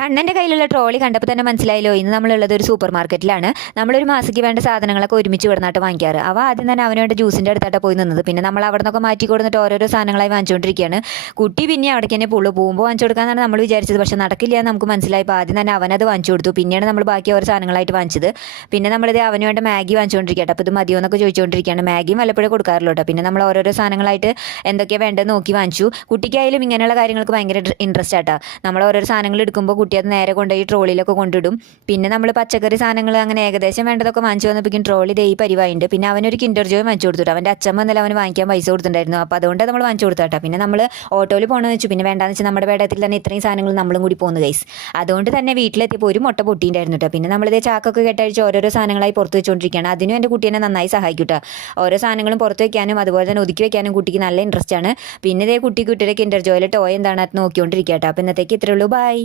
കണ്ണൻ്റെ കയ്യിലുള്ള ട്രോളി കണ്ടപ്പോൾ തന്നെ മനസ്സിലായല്ലോ ഇന്ന് നമ്മളുള്ളത് ഒരു സൂപ്പർ മാർക്കറ്റിലാണ്. നമ്മളൊരു മാസയ്ക്ക് വേണ്ട സാധനങ്ങളൊക്കെ ഒരുമിച്ച് ഇവിടുന്നായിട്ട് വാങ്ങിക്കാറ്. അവ ആദ്യം തന്നെ അവന് വേണ്ട ജ്യൂസിൻ്റെ അടുത്തായിട്ട് പോയി നിന്നത്. പിന്നെ നമ്മൾ അവിടെ നിന്നൊക്കെ മാറ്റി കൊടുത്തിട്ട് ഓരോരോ സാധനങ്ങളായി വാങ്ങിച്ചുകൊണ്ടിരിക്കുകയാണ്. കുട്ടി പിന്നെ അവിടേക്ക് തന്നെ പോകുമ്പോൾ വാങ്ങിച്ചു കൊടുക്കാമെന്നാണ് നമ്മൾ വിചാരിച്ചത്. പക്ഷേ നടക്കില്ല എന്ന് നമുക്ക് മനസ്സിലായപ്പോൾ ആദ്യം തന്നെ അവനത് വാങ്ങിച്ചു കൊടുത്തു. പിന്നെയാണ് നമ്മൾ ബാക്കി ഓരോ സാധനങ്ങളായിട്ട് വാങ്ങിച്ചത്. പിന്നെ നമ്മളിത് അവന് വേണ്ട മാഗി വാങ്ങിച്ചുകൊണ്ടിരിക്കട്ടെ. അപ്പോൾ ഇത് മതിയോ എന്നൊക്കെ ചോദിച്ചുകൊണ്ടിരിക്കുകയാണ്. മാഗിയും വല്ലപ്പോഴും കൊടുക്കാറുള്ളൂ കേട്ടോ. പിന്നെ നമ്മൾ ഓരോരോ സാധനങ്ങളായിട്ട് എന്തൊക്കെയാണ് വേണ്ടത് നോക്കി വാങ്ങിച്ചു. കുട്ടിക്കായാലും ഇങ്ങനെയുള്ള കാര്യങ്ങൾക്ക് ഭയങ്കര ഇൻട്രസ്റ്റ് ആട്ടോ. നമ്മൾ ഓരോ സാധനങ്ങൾ എടുക്കുമ്പോൾ കുട്ടി അത് നേരെ കൊണ്ടുപോയി ട്രോളിയിലൊക്കെ കൊണ്ടിടും. പിന്നെ നമ്മൾ പച്ചക്കറി സാധനങ്ങൾ അങ്ങനെ ഏകദേശം വേണ്ടതൊക്കെ വാങ്ങിച്ചു വന്നപ്പോഴേക്കും ട്രോളി ദേ ഈ പരിവായിണ്ട്. പിന്നെ അവനൊരു കിൻഡർ ജോയ് വാങ്ങിച്ചു കൊടുത്തു. അവൻ്റെ അച്ഛൻ വന്നല്ല അവന് വാങ്ങിക്കാൻ പൈസ കൊടുത്തിട്ടുണ്ടായിരുന്നു. അപ്പോൾ അതുകൊണ്ട് നമ്മൾ വാങ്ങിച്ചു കൊടുത്താട്ടോ. പിന്നെ നമ്മൾ ഓട്ടോയിൽ പോകണമെന്ന് വെച്ചു. പിന്നെ വേണ്ടാന്ന് വെച്ചാൽ നമ്മുടെ വേടത്തിൽ തന്നെ ഇത്രയും സാധനങ്ങൾ നമ്മളും കൂടി പോകുന്നു ഗൈസ്. അതുകൊണ്ട് തന്നെ വീട്ടിലെത്തിയപ്പോൾ ഒരു മുട്ട പൊട്ടിയിട്ടുണ്ടായിരുന്നു കേട്ടോ. പിന്നെ നമ്മളിതേ ചാക്കൊക്കെ കെട്ടഴിച്ച് ഓരോരോ സാധനങ്ങളായി പുറത്ത് വെച്ചുകൊണ്ടിരിക്കുകയാണ്. അതിനും എൻ്റെ കുട്ടീനെ നന്നായി സഹായിക്കും കേട്ടോ. ഓരോ സാധനങ്ങളും പുറത്ത് വയ്ക്കാനും അതുപോലെ തന്നെ ഒതുക്കി വയ്ക്കാനും കുട്ടിക്ക് നല്ല ഇൻട്രസ്റ്റ് ആണ്. പിന്നെ ഇതേ കുട്ടിയുടെ കിൻഡർ ജോയിലെ ടോയ് എന്താണ് അത് നോക്കിക്കൊണ്ടിരിക്കുക കേട്ടോ. അപ്പോൾ ഇന്നത്തേക്ക് ഇത്രയേ ഉള്ളൂ. ബൈ.